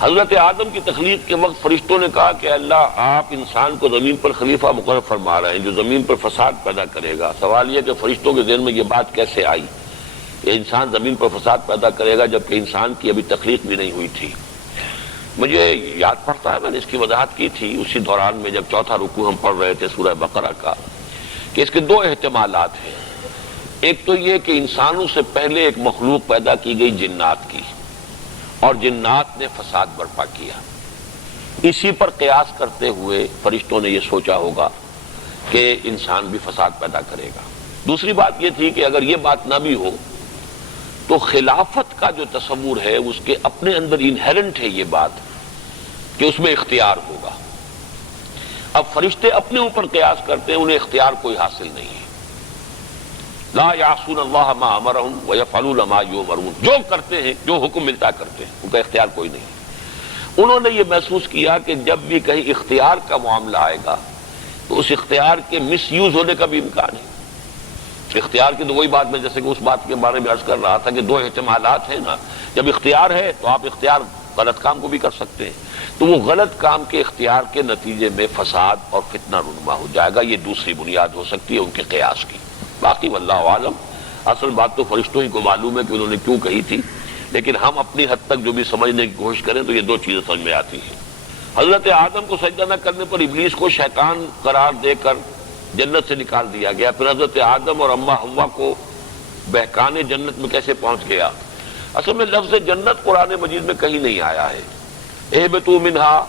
حضرت آدم کی تخلیق کے وقت فرشتوں نے کہا کہ اللہ آپ انسان کو زمین پر خلیفہ مقرر فرما رہے ہیں جو زمین پر فساد پیدا کرے گا۔ سوال یہ کہ فرشتوں کے ذہن میں یہ بات کیسے آئی کہ انسان زمین پر فساد پیدا کرے گا جبکہ انسان کی ابھی تخلیق بھی نہیں ہوئی تھی؟ مجھے یاد پڑتا ہے میں نے اس کی وضاحت کی تھی اسی دوران میں جب چوتھا رکوع ہم پڑھ رہے تھے سورہ بقرہ کا، کہ اس کے دو احتمالات ہیں۔ ایک تو یہ کہ انسانوں سے پہلے ایک مخلوق پیدا کی گئی جنات کی، اور جنات نے فساد برپا کیا، اسی پر قیاس کرتے ہوئے فرشتوں نے یہ سوچا ہوگا کہ انسان بھی فساد پیدا کرے گا۔ دوسری بات یہ تھی کہ اگر یہ بات نہ بھی ہو تو خلافت کا جو تصور ہے اس کے اپنے اندر انہیرنٹ ہے یہ بات کہ اس میں اختیار ہوگا۔ اب فرشتے اپنے اوپر قیاس کرتے ہیں، انہیں اختیار کوئی حاصل نہیں ہے۔ لا یعصون اللہ ما امرہم ویفعلون ما یؤمرون، جو کرتے ہیں جو حکم ملتا کرتے ہیں، ان کا اختیار کوئی نہیں۔ انہوں نے یہ محسوس کیا کہ جب بھی کہیں اختیار کا معاملہ آئے گا تو اس اختیار کے مس یوز ہونے کا بھی امکان ہے۔ اختیار کی تو وہی بات میں جیسے کہ اس بات کے بارے میں عرض کر رہا تھا کہ دو احتمالات ہیں نا، جب اختیار ہے تو آپ اختیار غلط کام کو بھی کر سکتے ہیں، تو وہ غلط کام کے اختیار کے نتیجے میں فساد اور فتنہ رونما ہو جائے گا۔ یہ دوسری بنیاد ہو سکتی ہے ان کے قیاس کی۔ باقی واللہ عالم، اصل بات تو فرشتوں ہی کو معلوم ہے کہ انہوں نے کیوں کہی تھی، لیکن ہم اپنی حد تک جو بھی سمجھنے کی کوشش کریں تو یہ دو چیزیں سمجھ میں آتی ہیں۔ حضرت آدم کو سجدہ نہ کرنے پر ابلیس کو شیطان قرار دے کر جنت سے نکال دیا گیا، پھر حضرت آدم اور اماں حوا کو بہکانے جنت میں کیسے پہنچ گیا؟ اصل میں لفظ جنت قرآن مجید میں کہیں نہیں آیا ہے۔ اہبطوا منہا،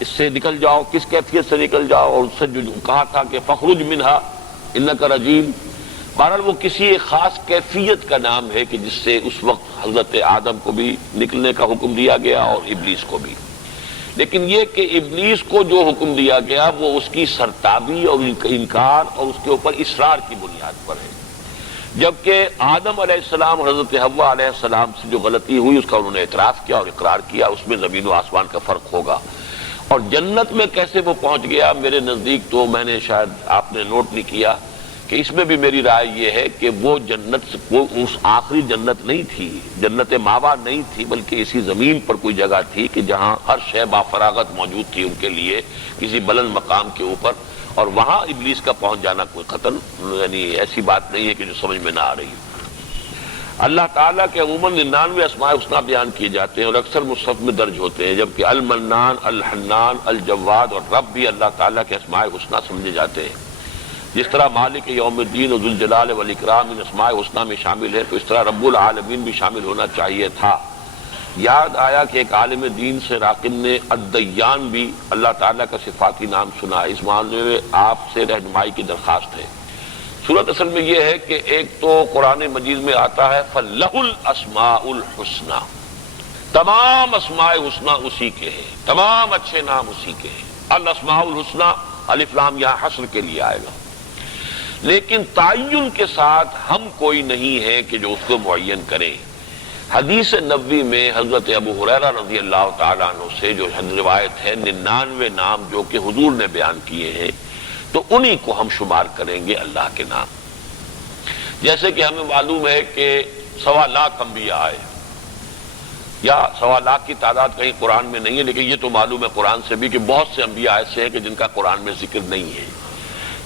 اس سے نکل جاؤ، کس کیفیت سے نکل جاؤ، اور اس سے جو کہا تھا کہ فخرج منہا انک رجیم، بہرحال وہ کسی ایک خاص کیفیت کا نام ہے کہ جس سے اس وقت حضرت آدم کو بھی نکلنے کا حکم دیا گیا اور ابلیس کو بھی۔ لیکن یہ کہ ابلیس کو جو حکم دیا گیا وہ اس کی سرتابی اور انکار اور اس کے اوپر اصرار کی بنیاد پر ہے، جبکہ آدم علیہ السلام اور حضرت حوا علیہ السلام سے جو غلطی ہوئی اس کا انہوں نے اعتراف کیا اور اقرار کیا، اس میں زمین و آسمان کا فرق ہوگا۔ اور جنت میں کیسے وہ پہنچ گیا، میرے نزدیک تو میں نے شاید آپ نے نوٹ نہیں کیا کہ اس میں بھی میری رائے یہ ہے کہ وہ جنت وہ اس آخری جنت نہیں تھی، جنت ماوا نہیں تھی، بلکہ اسی زمین پر کوئی جگہ تھی کہ جہاں ہر شے بافراغت موجود تھی ان کے لیے کسی بلند مقام کے اوپر، اور وہاں ابلیس کا پہنچ جانا کوئی قطعاً یعنی ایسی بات نہیں ہے کہ جو سمجھ میں نہ آ رہی ہو۔ اللہ تعالیٰ کے عموماً 99 اسماء حسنیٰ بیان کیے جاتے ہیں اور اکثر مصحف میں درج ہوتے ہیں، جبکہ المنان، الحنان، الجواد اور رب بھی اللہ تعالیٰ کے اسماء حسنیٰ سمجھے جاتے ہیں۔ جس طرح مالک یوم الدین و ذوالجلال والاکرام ان اسماء حسنیٰ میں شامل ہے، تو اس طرح رب العالمین بھی شامل ہونا چاہیے تھا۔ یاد آیا کہ ایک عالم دین سے راقب نے الدیان بھی اللہ تعالیٰ کا صفاتی نام سنا، اس معاملے میں آپ سے رہنمائی کی درخواست ہے۔ صورت اصل میں یہ ہے کہ ایک تو قرآن مجید میں آتا ہے فَلَهُ الْأَسْمَاءُ الْحُسْنَى، تمام اسماء حسنیٰ اسی کے ہیں، تمام اچھے نام اسی کے ہیں۔ الاسماء الحسنیٰ، الف لام یہاں حصر کے لیے آئے گا، لیکن تعین کے ساتھ ہم کوئی نہیں ہے کہ جو اس کو معین کریں۔ حدیث نبوی میں حضرت ابو ہریرہ رضی اللہ تعالیٰ عنہ سے جو روایت ہے 99 نام جو کہ حضور نے بیان کیے ہیں، تو انہی کو ہم شمار کریں گے اللہ کے نام۔ جیسے کہ ہمیں معلوم ہے کہ 1.25 لاکھ انبیاء آئے، یا 1.25 لاکھ کی تعداد کہیں قرآن میں نہیں ہے، لیکن یہ تو معلوم ہے قرآن سے بھی کہ بہت سے انبیاء ایسے ہیں کہ جن کا قرآن میں ذکر نہیں ہے۔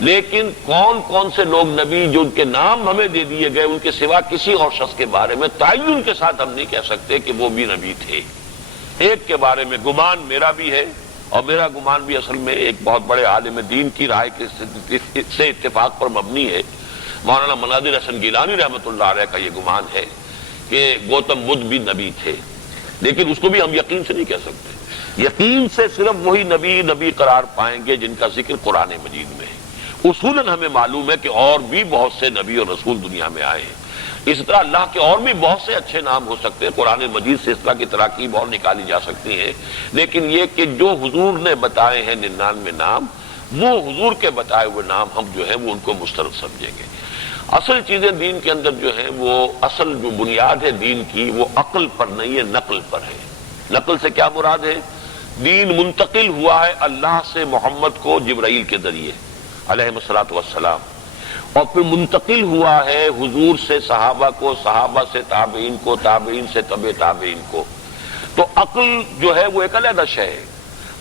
لیکن کون کون سے لوگ نبی جو ان کے نام ہمیں دے دیے گئے ان کے سوا کسی اور شخص کے بارے میں تعین کے ساتھ ہم نہیں کہہ سکتے کہ وہ بھی نبی تھے۔ ایک کے بارے میں گمان میرا بھی ہے، اور میرا گمان بھی اصل میں ایک بہت بڑے عالم دین کی رائے سے اتفاق پر مبنی ہے۔ مولانا مناظر حسن گیلانی رحمۃ اللہ علیہ کا یہ گمان ہے کہ گوتم بدھ بھی نبی تھے، لیکن اس کو بھی ہم یقین سے نہیں کہہ سکتے۔ یقین سے صرف وہی نبی قرار پائیں گے جن کا ذکر قرآن مجید میں ہے۔ اصولاً ہمیں معلوم ہے کہ اور بھی بہت سے نبی اور رسول دنیا میں آئے ہیں، اس طرح اللہ کے اور بھی بہت سے اچھے نام ہو سکتے ہیں، قرآن مجید سے اس طرح کی تراکیب اور نکالی جا سکتی ہیں، لیکن یہ کہ جو حضور نے بتائے ہیں 99 نام، وہ حضور کے بتائے ہوئے نام ہم جو ہیں وہ ان کو مسترد سمجھیں گے۔ اصل چیزیں دین کے اندر جو ہیں وہ اصل جو بنیاد ہے دین کی وہ عقل پر نہیں ہے، نقل پر ہے۔ نقل سے کیا مراد ہے؟ دین منتقل ہوا ہے اللہ سے محمد کو جبرائیل کے ذریعے علیہ الصلوۃ والسلام، اور پھر منتقل ہوا ہے حضور سے صحابہ کو، صحابہ سے تابعین کو، تابعین سے تبع تابعین کو۔ تو عقل جو ہے وہ ایک علیحدہ شے ہے.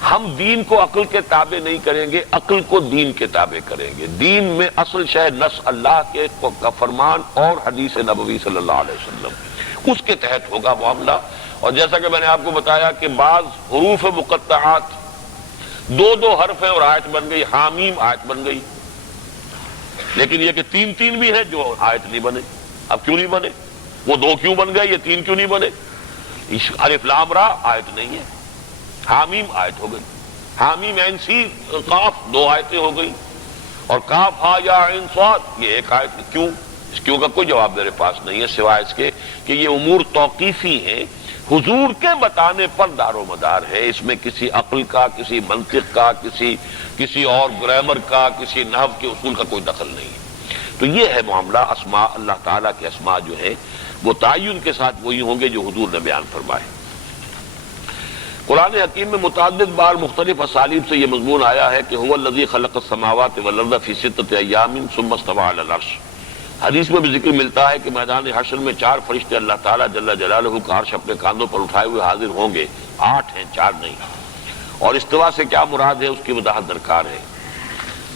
ہم دین کو عقل کے تابع نہیں کریں گے، عقل کو دین کے تابع کریں گے. دین میں اصل شے نص اللہ کے کا فرمان اور حدیث نبوی صلی اللہ علیہ وسلم، اس کے تحت ہوگا معاملہ. اور جیسا کہ میں نے آپ کو بتایا کہ بعض حروف مقطعات دو حرف ہیں اور آیت بن گئی، حامیم آیت بن گئی. لیکن یہ کہ تین بھی ہیں جو آیت نہیں بنے. اب کیوں نہیں بنے؟ وہ دو کیوں بن گئے، یہ تین کیوں نہیں بنے؟ الف لام را آیت نہیں ہے، حامیم آیت ہو گئی. حامیم عین سی قاف دو آیتیں ہو گئی، اور کاف ہا یا عین صاد یہ ایک آیت. کیوں؟ اس کیوں کا کوئی جواب میرے پاس نہیں ہے سوائے اس کے کہ یہ امور توقیفی ہیں، حضور کے بتانے پر دار و مدار ہے. اس میں کسی عقل کا، کسی منطق کا، کسی اور گرامر کا، کسی نحو کے اصول کا کوئی دخل نہیں ہے. تو یہ ہے معاملہ. اسماء اللہ تعالیٰ کے اسماء جو ہیں وہ تعین کے ساتھ وہی ہوں گے جو حضور نے بیان فرمائے. قرآن حکیم میں متعدد بار مختلف اسالیب سے یہ مضمون آیا ہے کہ هو الذی خلق السماوات والارض فی ستۃ ایام ثم استوى علی العرش. حدیث میں بھی ذکر ملتا ہے کہ میدان حشر میں 4 فرشتے اللہ تعالیٰ جل جلالہ کا عرش اپنے کاندھوں پر اٹھائے ہوئے حاضر ہوں گے. 8 ہیں، 4 نہیں. اور استوا سے کیا مراد ہے اس کی وضاحت درکار ہے.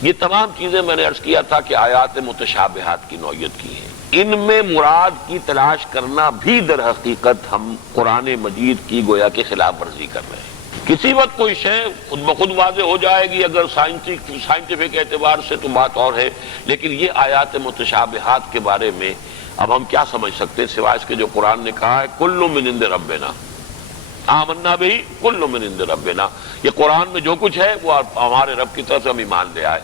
یہ تمام چیزیں میں نے عرض کیا تھا کہ آیات متشابہات کی نوعیت کی ہیں. ان میں مراد کی تلاش کرنا بھی در حقیقت ہم قرآن مجید کی گویا کے خلاف ورزی کر رہے ہیں. کسی وقت کوئی شے خود بخود واضح ہو جائے گی اگر سائنٹیفک اعتبار سے تو بات اور ہے، لیکن یہ آیات متشابہات کے بارے میں اب ہم کیا سمجھ سکتے ہیں سوائے اس کے جو قرآن نے کہا ہے کل من عند ربنا آمنا بہ کل من عند ربنا. یہ قرآن میں جو کچھ ہے وہ ہمارے رب کی طرف سے ہم ایمان لے آئے.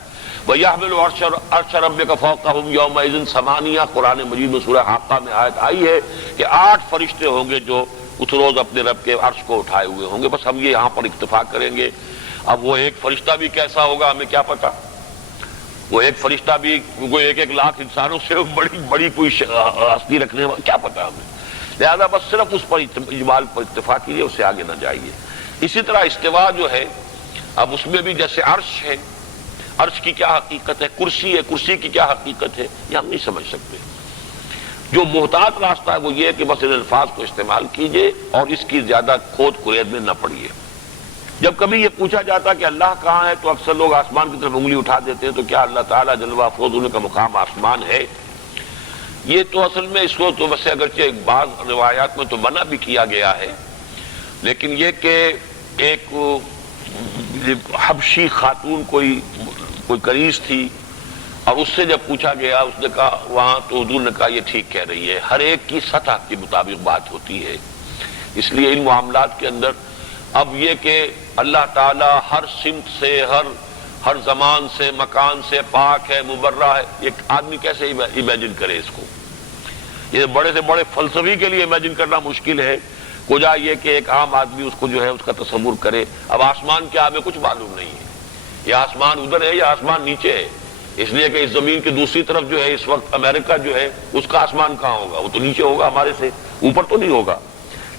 وَيَحْمِلُ عَرْشَ رَبِّكَ فَوْقَهُمْ يَوْمَئِذٍ ثَمَانِيَةٌ. قرآن مجید میں سورہ حاقہ میں آیت آئی ہے کہ 8 فرشتے ہوں گے جو اس روز اپنے رب کے عرش کو اٹھائے ہوئے ہوں گے. بس ہم یہ یہاں پر اکتفا کریں گے. اب وہ ایک فرشتہ بھی کیسا ہوگا ہمیں کیا پتا. وہ ایک فرشتہ بھی کوئی 1 لاکھ انسانوں سے بڑی کوئی ہستی رکھنے والا کیا پتا ہمیں. لہذا بس صرف اس پر اجمال پر اکتفا کیجیے، اس سے آگے نہ جائیے. اسی طرح استوا جو ہے اب اس میں بھی جیسے عرش ہے، عرش کی کیا حقیقت ہے، کرسی ہے، کرسی کی کیا حقیقت ہے، یہ ہم نہیں سمجھ سکتے. جو محتاط راستہ ہے وہ یہ ہے کہ بس ان الفاظ کو استعمال کیجئے اور اس کی زیادہ کھود کرید میں نہ پڑیے. جب کبھی یہ پوچھا جاتا کہ اللہ کہاں ہے تو اکثر لوگ آسمان کی طرف انگلی اٹھا دیتے ہیں. تو کیا اللہ تعالیٰ جل و فوز ہونے کا مقام آسمان ہے؟ یہ تو اصل میں اس کو تو ویسے اگرچہ بعض روایات میں تو منع بھی کیا گیا ہے، لیکن یہ کہ ایک حبشی خاتون کوئی کنیز تھی اور اس سے جب پوچھا گیا اس نے کہا وہاں تو حضور نے کہا یہ ٹھیک کہہ رہی ہے. ہر ایک کی سطح کے مطابق بات ہوتی ہے. اس لیے ان معاملات کے اندر اب یہ کہ اللہ تعالیٰ ہر سمت سے ہر زمان سے مکان سے پاک ہے، مبرہ ہے، ایک آدمی کیسے امیجن کرے اس کو. یہ بڑے سے بڑے فلسفی کے لیے امیجن کرنا مشکل ہے. کجا یہ کہ ایک عام آدمی اس کو جو ہے اس کا تصور کرے. اب آسمان کیا ہمیں کچھ معلوم نہیں ہے، یہ آسمان ادھر ہے یا آسمان نیچے ہے. اس لیے کہ اس زمین کی دوسری طرف جو ہے اس وقت امریکہ جو ہے اس کا آسمان کہاں ہوگا؟ وہ تو نیچے ہوگا، ہمارے سے اوپر تو نہیں ہوگا.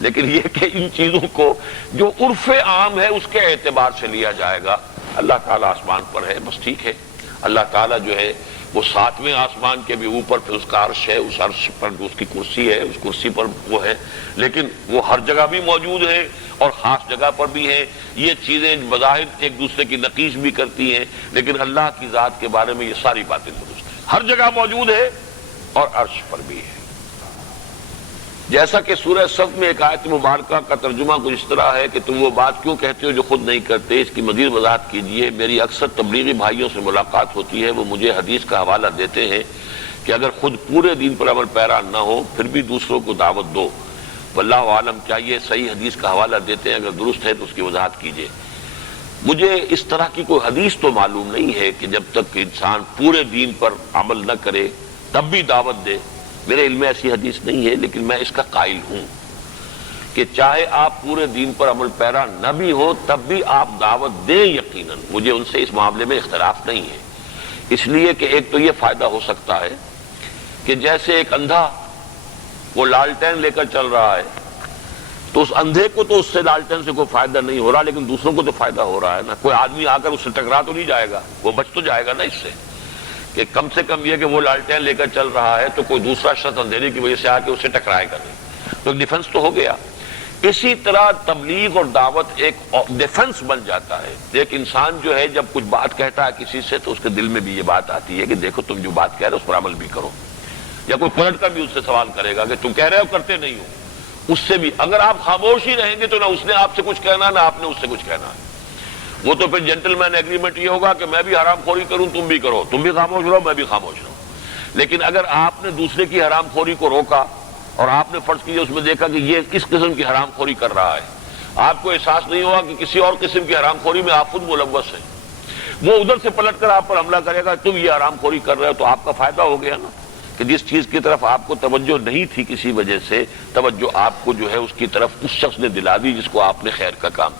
لیکن یہ کہ ان چیزوں کو جو عرف عام ہے اس کے اعتبار سے لیا جائے گا. اللہ تعالیٰ آسمان پر ہے، بس ٹھیک ہے. اللہ تعالیٰ جو ہے وہ 7ویں آسمان کے بھی اوپر پھر اس کا عرش ہے، اس عرش پر جو اس کی کرسی ہے اس کرسی پر وہ ہے. لیکن وہ ہر جگہ بھی موجود ہے اور خاص جگہ پر بھی ہے. یہ چیزیں بظاہر ایک دوسرے کی نقیض بھی کرتی ہیں، لیکن اللہ کی ذات کے بارے میں یہ ساری باتیں درست ہیں. ہر جگہ موجود ہے اور عرش پر بھی ہے. جیسا کہ سورہ صف میں ایک آیت مبارکہ کا ترجمہ کچھ اس طرح ہے کہ تم وہ بات کیوں کہتے ہو جو خود نہیں کرتے، اس کی مزید وضاحت کیجیے. میری اکثر تبلیغی بھائیوں سے ملاقات ہوتی ہے، وہ مجھے حدیث کا حوالہ دیتے ہیں کہ اگر خود پورے دین پر عمل پیرا نہ ہو پھر بھی دوسروں کو دعوت دو. واللہ عالم کیا یہ صحیح حدیث کا حوالہ دیتے ہیں؟ اگر درست ہے تو اس کی وضاحت کیجیے. مجھے اس طرح کی کوئی حدیث تو معلوم نہیں ہے کہ جب تک انسان پورے دین پر عمل نہ کرے تب بھی دعوت دے. میرے علم میں ایسی حدیث نہیں ہے، لیکن میں اس کا قائل ہوں کہ چاہے آپ پورے دین پر عمل پیرا نہ بھی ہو تب بھی آپ دعوت دیں. یقیناً مجھے ان سے اس معاملے میں اختلاف نہیں ہے. اس لیے کہ ایک تو یہ فائدہ ہو سکتا ہے کہ جیسے ایک اندھا وہ لالٹین لے کر چل رہا ہے تو اس اندھے کو تو اس سے لالٹین سے کوئی فائدہ نہیں ہو رہا، لیکن دوسروں کو تو فائدہ ہو رہا ہے نا. کوئی آدمی آ کر اس سے ٹکرا تو نہیں جائے گا، وہ بچ تو جائے گا نا اس سے. کہ کم سے کم یہ کہ وہ لالٹین لے کر چل رہا ہے تو کوئی دوسرا شخص اندھیرے کی وجہ سے آ کے اسے ٹکرائے گا نہیں، تو ایک ڈیفنس تو ہو گیا. اسی طرح تبلیغ اور دعوت ایک ڈیفنس بن جاتا ہے. ایک انسان جو ہے جب کچھ بات کہتا ہے کسی سے تو اس کے دل میں بھی یہ بات آتی ہے کہ دیکھو تم جو بات کہہ رہے ہو اس پر عمل بھی کرو. یا کوئی پلٹ کر بھی اس سے سوال کرے گا کہ تم کہہ رہے ہو کرتے نہیں ہو. اس سے بھی اگر آپ خاموش ہی رہیں گے تو نہ اس نے آپ سے کچھ کہنا نہ آپ نے اس سے کچھ کہنا ہے. وہ تو پھر جینٹل مین ایگریمنٹ یہ ہوگا کہ میں بھی حرام خوری کروں تم بھی کرو, تم بھی خاموش رہو میں بھی خاموش رہوں. لیکن اگر آپ نے دوسرے کی حرام خوری کو روکا اور آپ نے فرض کیا اس میں دیکھا کہ یہ کس قسم کی حرام خوری کر رہا ہے, آپ کو احساس نہیں ہوا کہ کسی اور قسم کی حرام خوری میں آپ خود ملوث ہیں, وہ ادھر سے پلٹ کر آپ پر حملہ کرے گا تم یہ حرام خوری کر رہے ہو, تو آپ کا فائدہ ہو گیا نا کہ جس چیز کی طرف آپ کو توجہ نہیں تھی کسی وجہ سے توجہ آپ کو جو ہے اس کی طرف اس شخص نے دلا دی جس کو آپ نے خیر کا کام.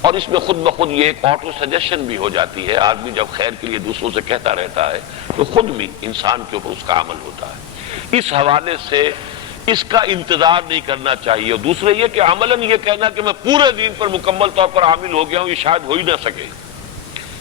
اور اس میں خود بخود یہ ایک آٹو سجیشن بھی ہو جاتی ہے. آدمی جب خیر کے لیے دوسروں سے کہتا رہتا ہے تو خود بھی انسان کے اوپر اس کا عمل ہوتا ہے. اس حوالے سے اس کا انتظار نہیں کرنا چاہیے. اور دوسرے یہ کہ عملاً یہ کہنا کہ میں پورے دین پر مکمل طور پر عامل ہو گیا ہوں, یہ شاید ہو ہی نہ سکے.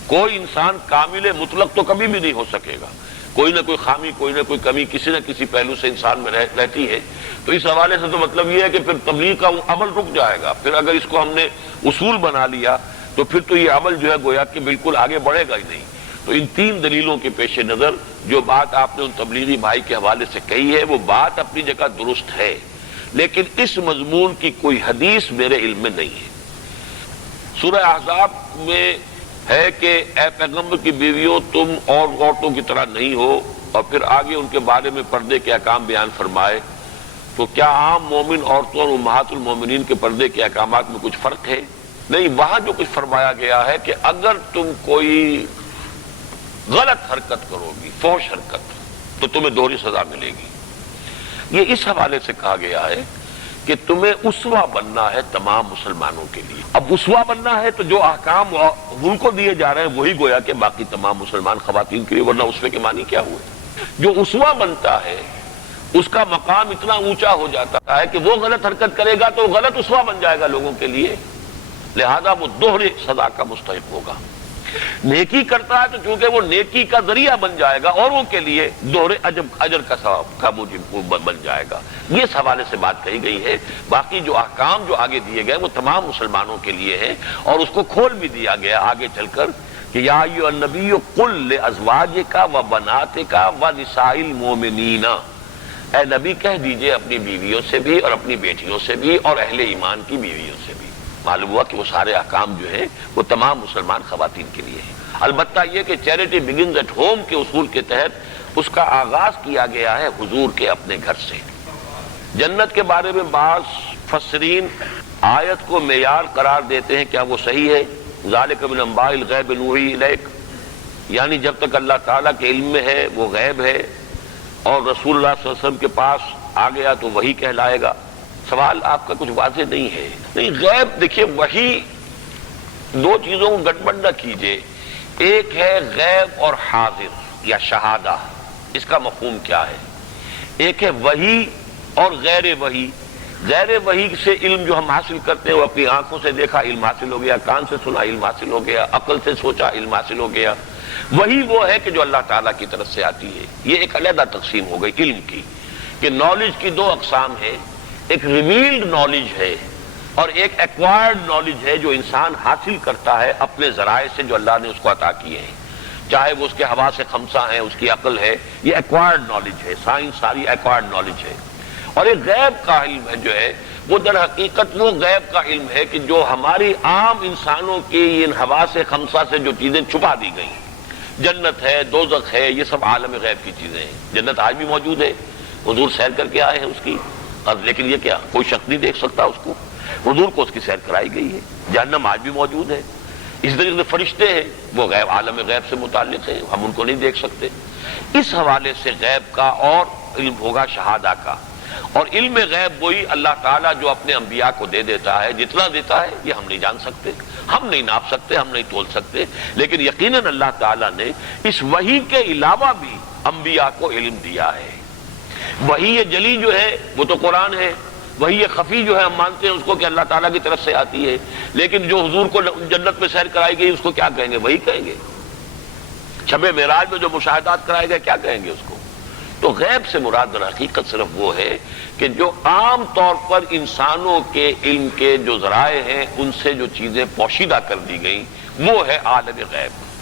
کوئی انسان کامل مطلق تو کبھی بھی نہیں ہو سکے گا. کوئی نہ کوئی خامی کوئی نہ کوئی کمی کسی نہ کسی پہلو سے انسان میں رہتی ہے. تو اس حوالے سے تو مطلب یہ ہے کہ پھر تبلیغ کا عمل رک جائے گا. پھر اگر اس کو ہم نے اصول بنا لیا تو پھر تو یہ عمل جو ہے گویا کہ بالکل آگے بڑھے گا ہی نہیں. تو ان تین دلیلوں کے پیش نظر جو بات آپ نے ان تبلیغی بھائی کے حوالے سے کہی ہے وہ بات اپنی جگہ درست ہے, لیکن اس مضمون کی کوئی حدیث میرے علم میں نہیں ہے. سورہ احزاب میں ہے کہ اے پیغمبر کی بیویوں تم اور عورتوں کی طرح نہیں ہو, اور پھر آگے ان کے بارے میں پردے کے احکام بیان فرمائے. تو کیا عام مومن عورتوں اور امہات المومنین کے پردے کے احکامات میں کچھ فرق ہے؟ نہیں. وہاں جو کچھ فرمایا گیا ہے کہ اگر تم کوئی غلط حرکت کرو گی, فحش حرکت, تو تمہیں دوہری سزا ملے گی. یہ اس حوالے سے کہا گیا ہے کہ تمہیں اسوہ بننا ہے تمام مسلمانوں کے لیے. اب اسوہ بننا ہے تو جو احکام ان کو دیے جا رہے ہیں وہی گویا کہ باقی تمام مسلمان خواتین کے لیے, ورنہ اسوے کے معنی کیا ہوئے؟ جو اسوہ بنتا ہے اس کا مقام اتنا اونچا ہو جاتا ہے کہ وہ غلط حرکت کرے گا تو غلط اسوہ بن جائے گا لوگوں کے لیے, لہذا وہ دوہری سزا کا مستحق ہوگا. نیکی کرتا ہے تو چونکہ وہ نیکی کا ذریعہ بن جائے گا اوروں کے لیے دوہرے اجر کا ثواب کا موجب بن جائے گا. یہ اس حوالے سے بات کہی گئی ہے. باقی جو احکام جو آگے دیے گئے وہ تمام مسلمانوں کے لیے ہیں, اور اس کو کھول بھی دیا گیا آگے چل کر کہ یا ایھا النبی قل لازواجک و بناتک و نساء المؤمنین, اے نبی کہہ دیجئے اپنی بیویوں سے بھی اور اپنی بیٹیوں سے بھی اور اہل ایمان کی بیویوں سے بھی. معلوم ہوا کہ وہ سارے احکام جو ہیں وہ تمام مسلمان خواتین کے لیے ہیں. البتہ یہ کہ چیریٹی بگنز ایٹ ہوم کے اصول کے تحت اس کا آغاز کیا گیا ہے حضور کے اپنے گھر سے. جنت کے بارے میں بعض مفسرین آیت کو معیار قرار دیتے ہیں, کیا وہ صحیح ہے؟ ذالک من انباء الغیب نوحی الیک, یعنی جب تک اللہ تعالیٰ کے علم میں ہے وہ غیب ہے, اور رسول اللہ صلی اللہ علیہ وسلم کے پاس آ گیا تو وہی کہلائے گا. سوال آپ کا کچھ واضح نہیں ہے. نہیں, غیب دیکھیے وہی دو چیزوں کو گڑبڑ نہ کیجئے. ایک ہے غیب اور حاضر یا شہادہ, اس کا مفہوم کیا ہے؟ ایک ہے وحی اور غیر وحی. غیر وحی سے علم جو ہم حاصل کرتے ہیں وہ اپنی آنکھوں سے دیکھا علم حاصل ہو گیا, کان سے سنا علم حاصل ہو گیا, عقل سے سوچا علم حاصل ہو گیا. وہی وہ ہے کہ جو اللہ تعالیٰ کی طرف سے آتی ہے. یہ ایک علیحدہ تقسیم ہو گئی علم کی کہ نالج کی دو اقسام ہیں, ایک ریویلڈ نالج ہے اور ایک ایکوائرڈ نالج ہے جو انسان حاصل کرتا ہے اپنے ذرائع سے جو اللہ نے اس کو عطا کیے ہیں, چاہے وہ اس کے حواس خمسہ ہیں, اس کی عقل ہے, یہ ایکوائرڈ نالج ہے. سائنس ساری ایکوائرڈ نالج ہے. اور ایک غیب کا علم ہے جو ہے وہ در حقیقت وہ غیب کا علم ہے کہ جو ہماری عام انسانوں کی ان حواس خمسہ سے جو چیزیں چھپا دی گئی ہیں. جنت ہے, دوزخ ہے, یہ سب عالم غیب کی چیزیں ہیں. جنت آج بھی موجود ہے, حضور سیر کر کے آئے ہیں اس کی, لیکن یہ کیا کوئی شخص نہیں دیکھ سکتا اس کو, حضور کو اس کی سیر کرائی گئی ہے. جہنم آج بھی موجود ہے. اس طریقے سے فرشتے ہیں وہ غیب عالم غیب سے متعلق ہیں, ہم ان کو نہیں دیکھ سکتے. اس حوالے سے غیب کا اور علم ہوگا شہادہ کا, اور علم غیب وہی اللہ تعالیٰ جو اپنے انبیاء کو دے دیتا ہے. جتنا دیتا ہے یہ ہم نہیں جان سکتے, ہم نہیں ناپ سکتے, ہم نہیں تول سکتے, لیکن یقیناً اللہ تعالیٰ نے اس وحی کے علاوہ بھی انبیاء کو علم دیا ہے. وحی یہ جلی جو ہے وہ تو قرآن ہے, وحی یہ خفی جو ہے ہم مانتے ہیں اس کو کہ اللہ تعالیٰ کی طرف سے آتی ہے, لیکن جو حضور کو جنت میں سیر کرائی گئی اس کو کیا کہیں گے؟ وہی کہیں گے. شب معراج میں جو مشاہدات کرائے گئے کیا کہیں گے اس کو؟ تو غیب سے مراد در حقیقت صرف وہ ہے کہ جو عام طور پر انسانوں کے علم کے جو ذرائع ہیں ان سے جو چیزیں پوشیدہ کر دی گئیں وہ ہے عالم غیب۔